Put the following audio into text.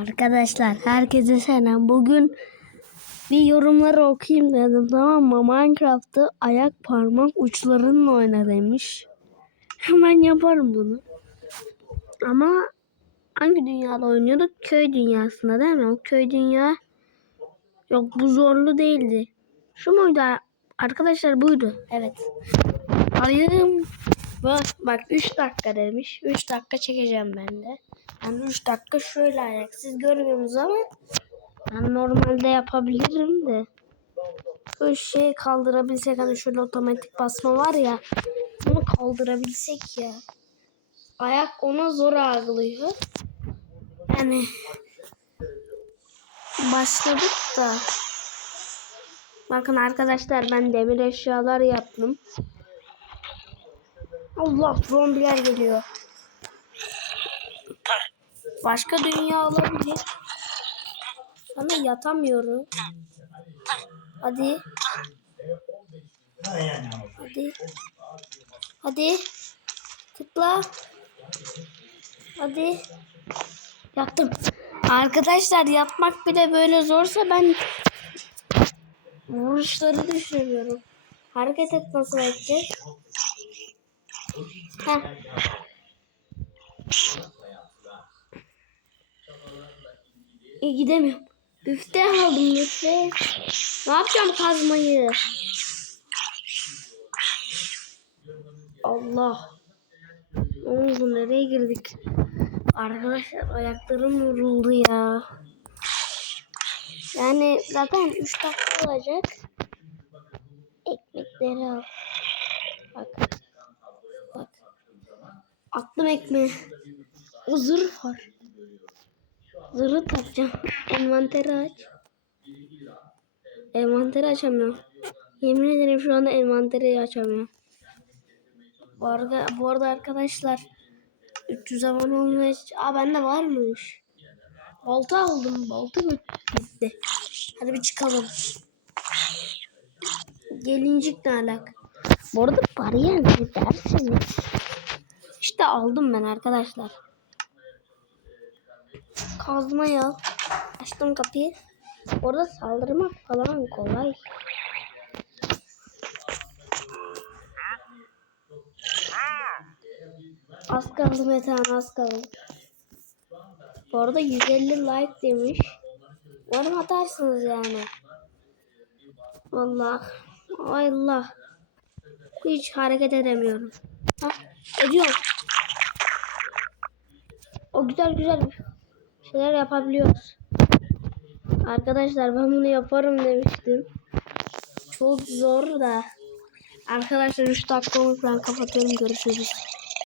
Arkadaşlar herkese selam. Bugün bir yorumları okuyayım dedim tamam mı? Minecraft'ı ayak parmak uçlarınla oyna demiş. Hemen yaparım bunu. Ama hangi dünyada oynuyorduk? Köy dünyasında değil mi? O köy dünya yok bu zorlu değildi. Şu muydu? Arkadaşlar buydu. Evet. Ayım. Bak, bak 3 dakika demiş. 3 dakika çekeceğim ben de. Yani 3 dakika şöyle ayak. Siz görmüyorsunuz ama ben normalde yapabilirim de. Şu şeyi kaldırabilsek hani şöyle otomatik basma var ya. Onu kaldırabilsek ya. Ayak ona zor ağlıyor. Yani başladık da. Bakın arkadaşlar ben demir eşyalar yaptım. Allah zombiler geliyor. Başka dünya olabilir. Ama yatamıyorum. Hadi. Hadi. Hadi. Tıkla. Hadi. Yattım. Arkadaşlar yatmak bile böyle zorsa ben vuruşları düşünüyorum. Hareket et nasıl edeceğiz? Heh. İyi gidemiyorum. Büfte aldım büfte. Ne yapacağım kazmayı? Allah. Oldu nereye girdik? Arkadaşlar ayaklarım yoruldu ya. Yani zaten 3 dakika olacak. Ekmekleri al. Bak. Bak. Attım ekmeği. O zırh var. Zırhı takacağım. Envanteri aç. Envanteri açamıyorum. Yemin ederim şu anda envanteri açamıyorum. Bu arada, bu arada arkadaşlar 300 abone olmaya... Aa bende varmış. Balta aldım. Balta gitti? Hadi bir çıkalım. Gelincik ne alak? Bu arada bariyer ne dersiniz? İşte aldım ben arkadaşlar. Kazmayı al. Açtım kapıyı. Orada saldırmak falan kolay. Az kaldı Metehan az kaldı. Bu arada 150 like demiş. Umarım atarsınız yani. Vallahi. Allah. Hiç hareket edemiyorum. Ha, ediyorum. O güzel güzel şeyler yapabiliyoruz. Arkadaşlar ben bunu yaparım demiştim. Çok zor da. Arkadaşlar 3 dakika olmuş ben kapatıyorum görüşürüz.